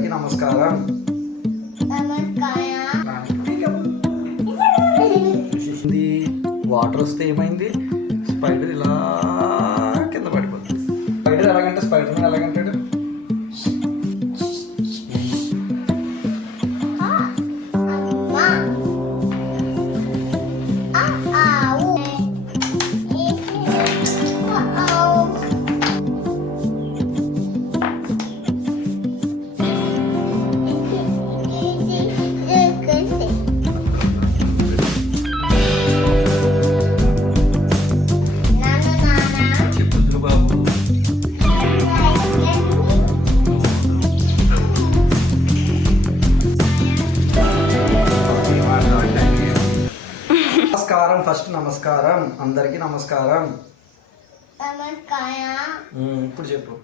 నమస్కారం. వాటర్ వస్తే ఏమైంది? స్పైడర్ ఇలా కింద పడిపోతుంది. స్పైడర్ ఎలాగంటే స్పైడర్ మ్యాన్ ఎలాగంటాడు? నమస్కారం. ఫస్ట్ నమస్కారం. అందరికి నమస్కారం. ఇప్పుడు చెప్పు.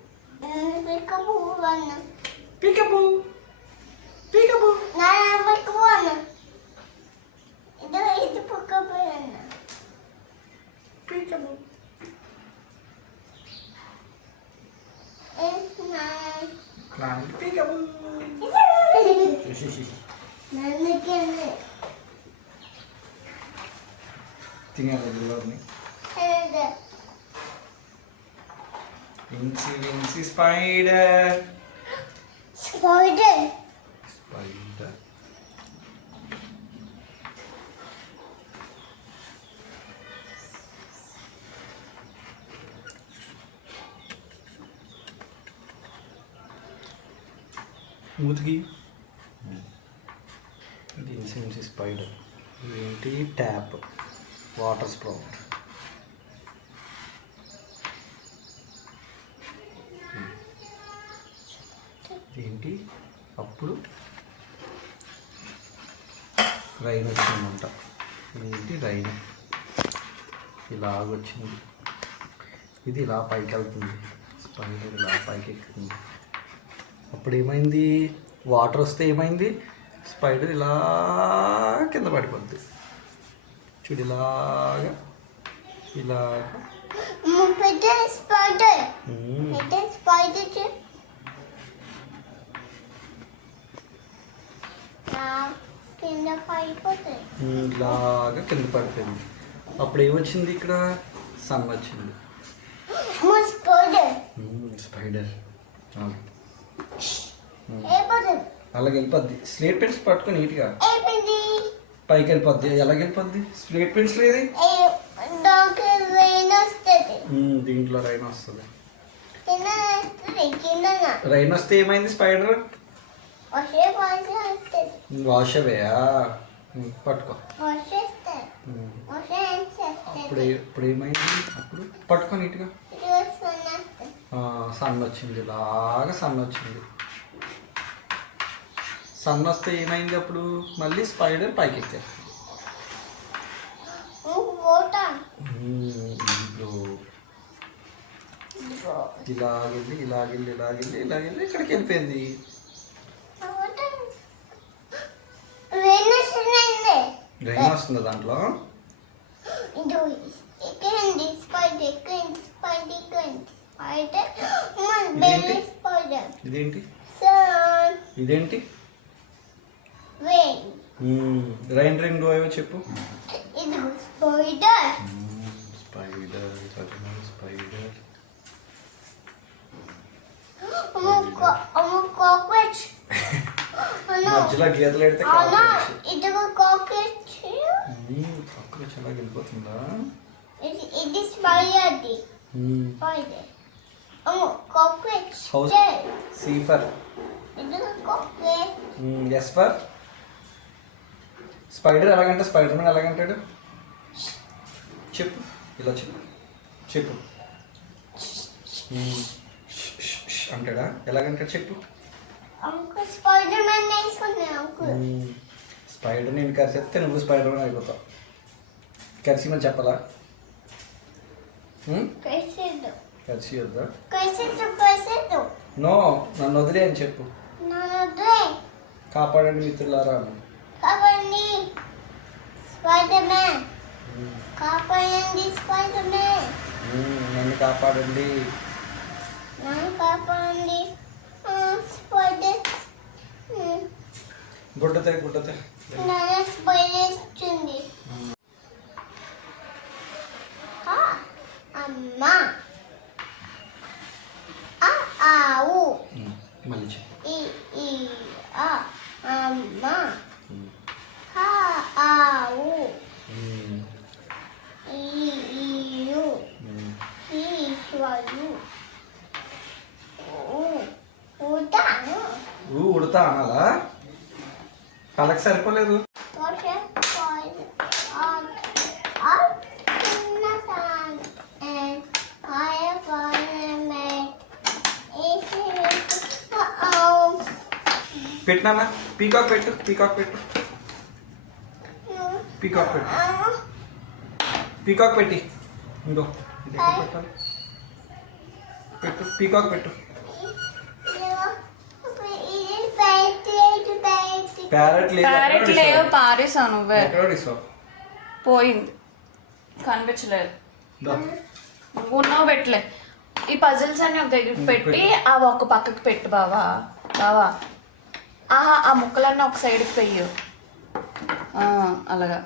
పీకపు పీకపు పీకపు. పీకపు. తినాలి గురువారిని. Incy wincy spider spider spider. మూతికి విన్సీ విన్సీ స్పైడర్. ఏంటి? Tap water spout. ఏంటి? అప్పుడు రైన్ వచ్చిందంట. ఏంటి? రైన్ ఇలాగొచ్చింది. ఇది ఇలా పైకి వెళ్తుంది. స్పైడర్ ఇలా పైకి ఎక్కుతుంది. అప్పుడు ఏమైంది? వాటర్ వస్తే ఏమైంది? స్పైడర్ ఇలా కింద పడిపోద్ది. చూడు ఇలాగా ఇలాగా. ఇలాగా కింద పడిపోయింది. అప్పుడు ఏమొచ్చింది? ఇక్కడ సన్ వచ్చింది. స్పైడర్ అలాగే వెళ్ళిపోద్ది. స్లేట్ పెన్స్ పట్టుకొని నీట్గా పైకి వెళ్ళిపోద్ది. ఎలాగ వెళ్ళిపోద్ది? స్లేట్ పెన్స్ లేదు, దీంట్లో రైన్ వస్తుంది. రైన్ వస్తే ఏమైంది? స్పైడర్ వాష్ అవేయా పట్టుకో. ఇప్పుడు ఏమైంది? అప్పుడు పట్టుకో నీట్గా. సన్ వచ్చింది. ఇలాగా సన్ వచ్చింది. సన్ వస్తే ఏమైంది? అప్పుడు మళ్ళీ స్పైడర్ పైకి ఎక్కారు. ఇలాగెళ్ళి ఇలాగెళ్ళి ఇలాగెళ్ళి ఇలాగెళ్ళి ఇక్కడికి వెళ్ళిపోయింది. రైన్ వస్తుంది దాంట్లో. ఇదేంటి? ఇదేంటి? రైన్ రైన్ గో ఏవో చెప్పు. Spider spider spider. మధ్యలో గీతలు పెడితే కాక్రోచ్ అలా వెళ్ళిపోతుందా? ఇది spider. C for S for spider. ఎలాగంటే స్పైడర్ మ్యాన్ ఎలాగంటాడు? చెప్పు. ఇలా చెప్పు. చెప్పు అంటాడా? ఎలాగంటాడు? చెప్పు. స్పైడర్ నేను కరిచేస్తే నువ్వు స్పైడర్ మ్యాన్ అయిపోతావు. కరిచిమని చెప్పాలా? కరిచియొద్దా? నో, నన్ను వదిలే అని చెప్పు. కాపాడండి మిత్రులారా. కాపాడండి స్పైడర్ మ్యాన్. నన్ను కాపాడండి. నన్ను కాపాడండి స్పైడర్ గుడ్డతే గుడ్డతే. నాన్న స్మైల్ చేస్తుంది. అమ్మ ఆవు మళ్ళీ చెయ్యి. అమ్మ ఆవు ఈయు ఈశ్వరు ఊతాను. ఉడతా అనాలా? వాళ్ళకి సరిపోలేదు. పెట్టినా పీకాక్ పెట్టు, పీకాక్ పెట్టు, పీకాక్ పెట్టు, పీకాక్ పెట్టి ఇంకో ఇది ఎక్కడ పెట్టాలి? పెట్టు పీకాక్ పెట్టు. ప్యారెట్ ప్యారెట్ లేవు, పారేసా నువ్వే. ఎక్కడ పోయింది, కనిపించలేదు. ఉన్నావు పెట్టలే. ఈ పజిల్స్ అన్ని ఒక దగ్గరికి పెట్టి అవి ఒక పక్కకి పెట్టు బావా. బావా ఆ ముక్కలన్నీ ఒక సైడ్కి పెయ్యు. అలాగా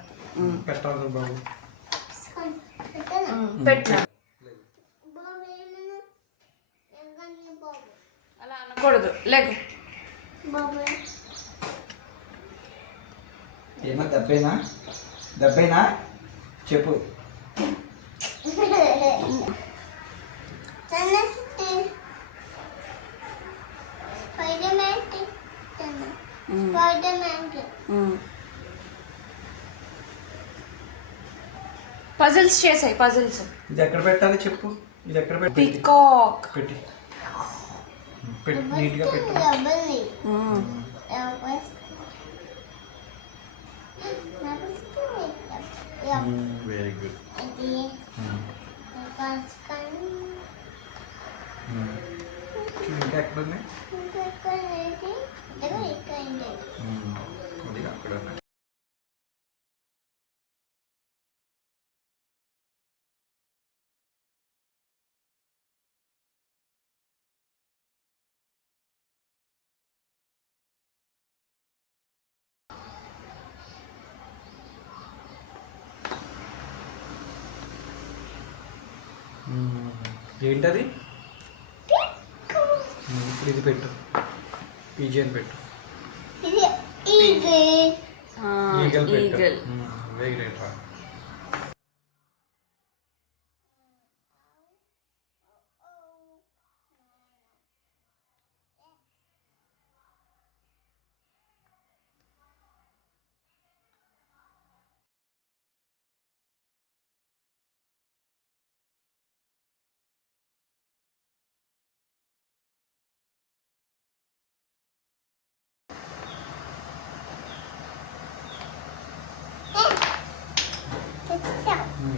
పెట్టాలి బాబు. పెట్టిన అలా అనకూడదు. లేకు. ఏమో దెబ్బేనా? దెబ్బేనా చెప్పు. పజిల్స్ చేసాయి. పజిల్స్ ఇది ఎక్కడ పెట్టాలి చెప్పు. ఇది ఎక్కడ పెట్టి? పీకాక్ పెట్టి పెట్టి నీట్గా పెట్టు. Very good. ఇంకా ఎక్కడ ఉన్నాయి? అది అక్కడ ఉన్నాయి. ఏంటది? ఇప్పుడు ఇది పెట్టు, పిజియన్ పెట్టు. ఈగల్ పెట్టు. వెరీ గ్రేట్ రా.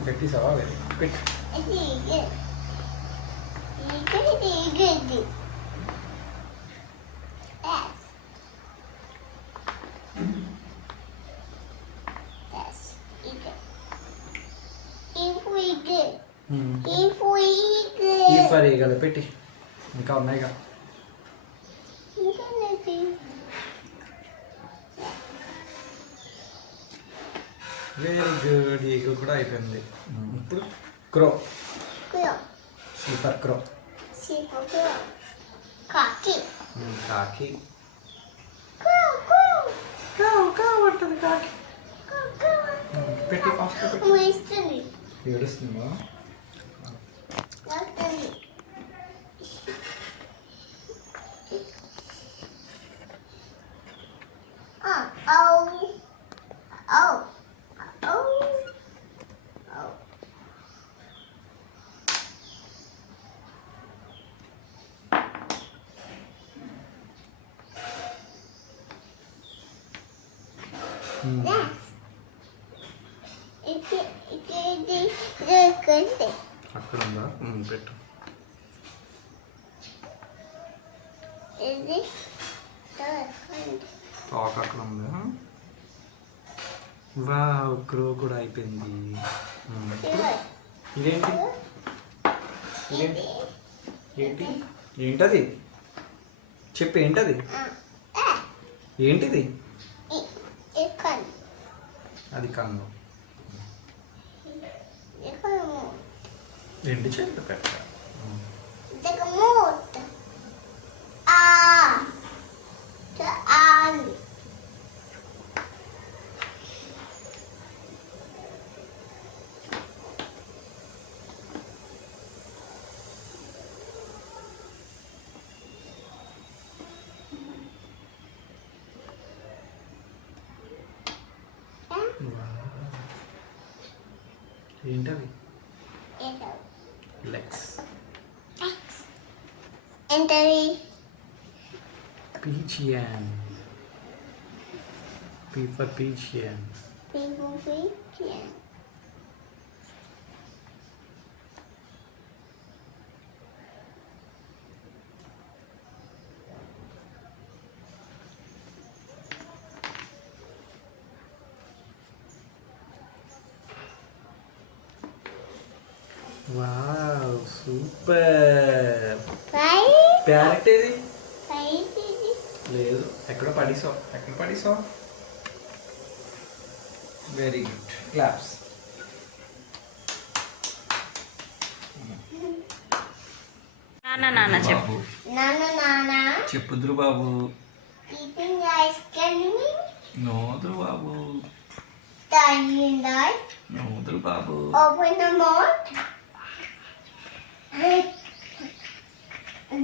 పెట్టేసావా? వెరీ పెట్టు. ఈ ఫర్ ఈగలు పెట్టి. ఇంకా ఉన్నాయిగా. Very good. ఈగల్ కూడా అయిపోయింది. ఇప్పుడు క్రో. సూపర్ క్రో. కాకి. కాకి పట్టదు. కాకి పెట్టి ఫాస్ట్ పెట్టి. ఏడుస్తుందా? అక్కడ ఉందా? పెట్టు. టాక్ అక్కడ ఉందా? వావ్, క్రో కూడా అయిపోయింది. ఇదేంటి? ఇదేంటి? ఏంటి? ఏంటది చెప్పు. ఏంటది? ఏంటిది? అది కన్ను. ఇక్కడ రెండు చేతులు పెట్ట. ఇక్కడ మూత ఆ ఆలి ఏంటవి? ఏదో legs. ఎంటరీ Pigeon. P for pigeon. people feature Wow, super. right Parrot ఏది? right లేదు, ఎక్కడ పడిసావు? Very good, claps. నాన్న చెప్పు. nana చెప్పుదురు Babu. eating ice cream నోదురు Babu. dying light నోదురు Babu. open the mouth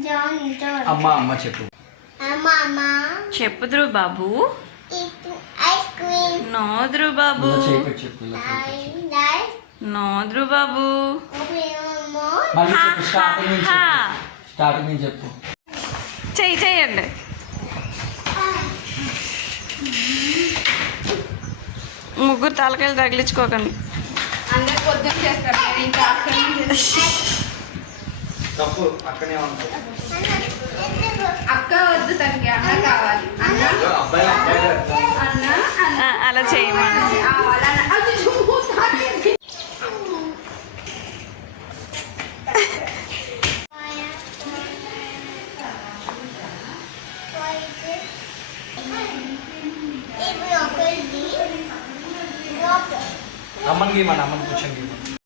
John అమ్మ చెప్పు. mama చెప్పుదురు బాబు. eating ice cream నోదురు బాబు. ఇలా చేయకు, చెప్పు ఇలా చేయకు. dying light నోదురు Babu. open the mouth మళ్ళీ చెప్పు, స్టార్టింగ్ నుంచి చెప్పు. చెయ్యండి. ముగ్గురు తలకాయలు తగిలించుకోకండి. అందరు పొద్దున్న చేస్తారు, ఇంకా తప్పు అక్కనే ఉంటుంది. అక్క వద్దు, తనకి అన్న కావాలి. అలా చేయమని. అమ్మని గీమని, అమ్మని కూర్చొని గీమని.